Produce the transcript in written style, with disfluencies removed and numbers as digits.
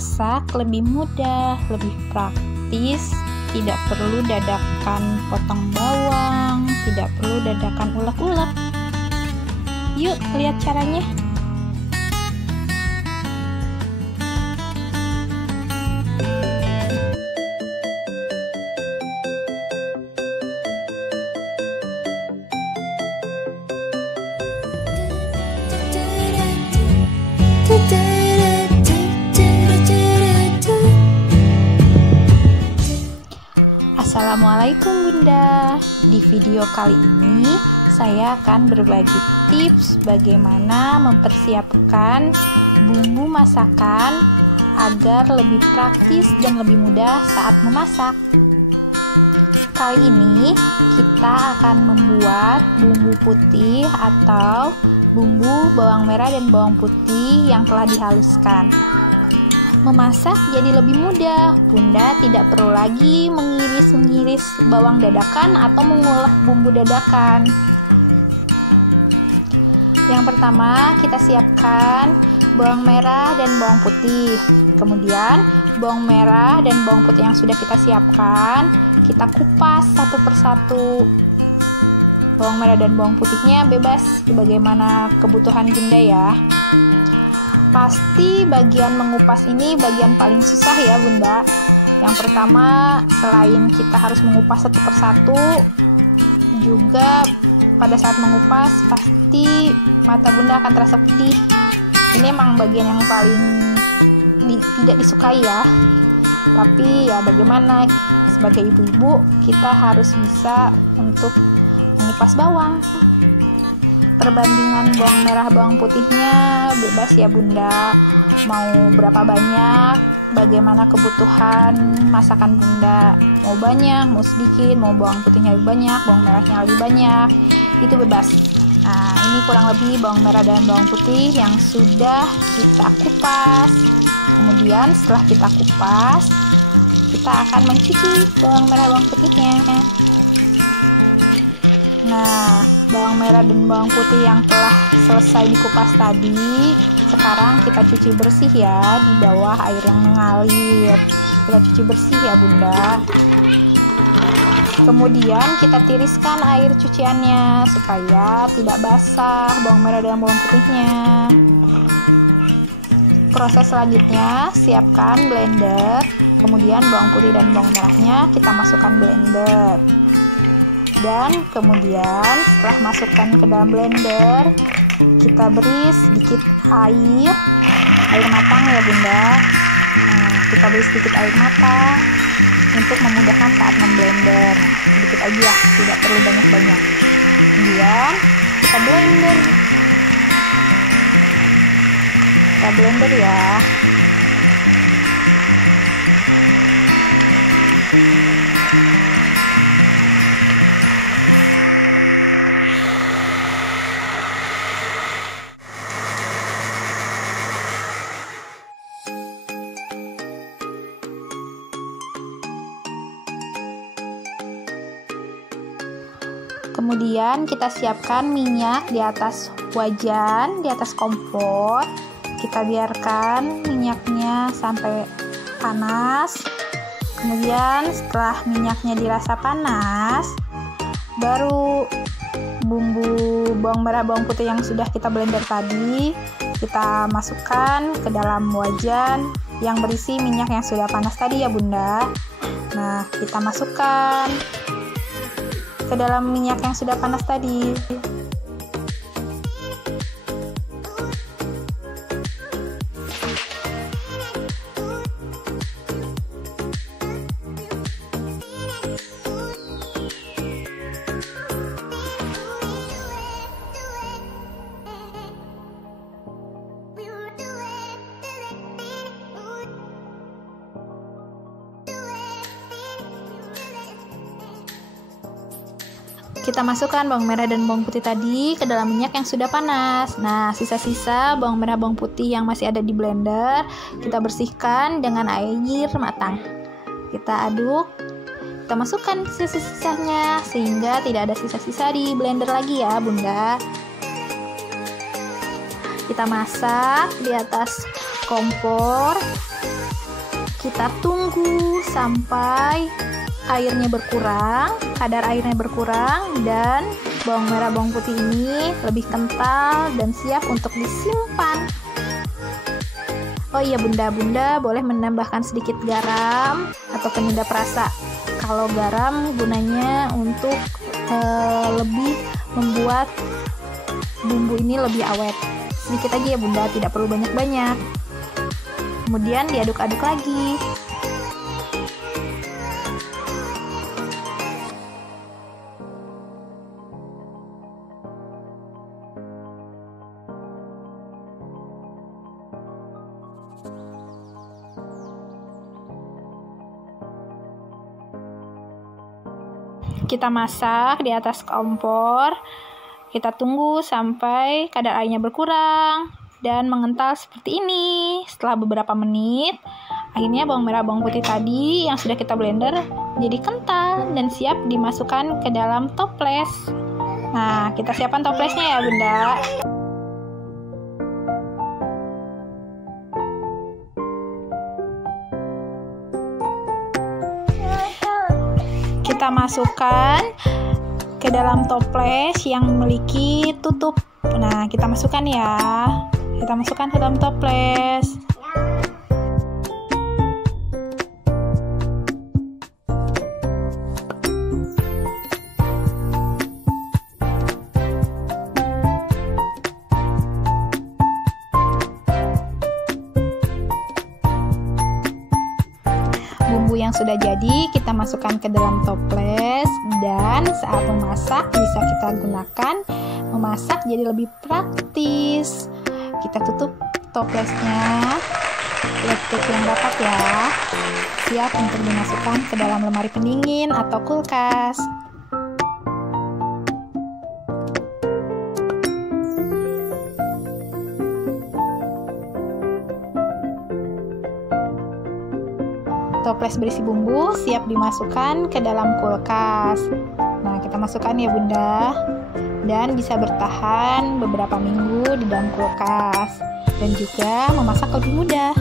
memasak lebih mudah, lebih praktis, tidak perlu dadakan potong bawang, tidak perlu dadakan ulek-ulek. Yuk, lihat caranya. Assalamualaikum Bunda. Di video kali ini saya akan berbagi tips bagaimana mempersiapkan bumbu masakan agar lebih praktis dan lebih mudah saat memasak. Kali ini kita akan membuat bumbu putih atau bumbu bawang merah dan bawang putih yang telah dihaluskan. Memasak jadi lebih mudah. Bunda tidak perlu lagi mengiris-ngiris bawang dadakan atau mengulek bumbu dadakan. Yang pertama, kita siapkan bawang merah dan bawang putih. Kemudian, bawang merah dan bawang putih yang sudah kita siapkan, kita kupas satu persatu. Bawang merah dan bawang putihnya bebas bagaimana kebutuhan Bunda ya. Pasti bagian mengupas ini bagian paling susah ya Bunda. Yang pertama, selain kita harus mengupas satu persatu, juga pada saat mengupas pasti mata Bunda akan terasa pedih. Ini emang bagian yang paling tidak disukai ya. Tapi ya bagaimana, sebagai ibu-ibu kita harus bisa untuk mengupas bawang. Perbandingan bawang merah bawang putihnya bebas ya Bunda, mau berapa banyak, bagaimana kebutuhan masakan Bunda, mau banyak, mau sedikit, mau bawang putihnya lebih banyak, bawang merahnya lebih banyak, itu bebas. Nah, ini kurang lebih bawang merah dan bawang putih yang sudah kita kupas. Kemudian setelah kita kupas, kita akan mencuci bawang merah bawang putihnya. Nah, bawang merah dan bawang putih yang telah selesai dikupas tadi, sekarang kita cuci bersih ya di bawah air yang mengalir. Kita cuci bersih ya Bunda. Kemudian kita tiriskan air cuciannya supaya tidak basah bawang merah dan bawang putihnya. Proses selanjutnya, siapkan blender. Kemudian bawang putih dan bawang merahnya kita masukkan blender. Dan kemudian setelah masukkan ke dalam blender, kita beri sedikit air matang ya Bunda. Nah, kita beri sedikit air matang untuk memudahkan saat memblender. Sedikit aja, tidak perlu banyak-banyak. Kemudian kita blender ya. Kemudian kita siapkan minyak di atas wajan, di atas kompor. Kita biarkan minyaknya sampai panas. Kemudian setelah minyaknya dirasa panas, baru bumbu bawang merah bawang putih yang sudah kita blender tadi kita masukkan ke dalam wajan yang berisi minyak yang sudah panas tadi ya Bunda. Nah, kita masukkan ke dalam minyak yang sudah panas tadi. Kita masukkan bawang merah dan bawang putih tadi ke dalam minyak yang sudah panas. Nah, sisa-sisa bawang merah bawang putih yang masih ada di blender kita bersihkan dengan air matang. Kita aduk, kita masukkan sisa-sisanya sehingga tidak ada sisa-sisa di blender lagi ya Bunda. Kita masak di atas kompor. Kita tunggu sampai airnya berkurang, kadar airnya berkurang, dan bawang merah bawang putih ini lebih kental dan siap untuk disimpan. Oh iya bunda boleh menambahkan sedikit garam atau penyedap rasa. Kalau garam gunanya untuk lebih membuat bumbu ini lebih awet. Sedikit aja ya bunda, tidak perlu banyak-banyak. Kemudian diaduk-aduk lagi. Kita masak di atas kompor. Kita tunggu sampai kadar airnya berkurang dan mengental seperti ini. Setelah beberapa menit, akhirnya bawang merah bawang putih tadi yang sudah kita blender jadi kental dan siap dimasukkan ke dalam toples. Nah, kita siapkan toplesnya ya bunda. Kita masukkan ke dalam toples yang memiliki tutup. Nah, kita masukkan ya. Kita masukkan ke dalam toples. Bumbu yang sudah jadi kita masukkan ke dalam toples, dan saat memasak bisa kita gunakan memasak jadi lebih praktis. Kita tutup toplesnya, tutup yang rapat ya, siap untuk dimasukkan ke dalam lemari pendingin atau kulkas. Toples berisi bumbu siap dimasukkan ke dalam kulkas. Nah, kita masukkan ya bunda, dan bisa bertahan beberapa minggu di dalam kulkas dan juga memasak lebih mudah.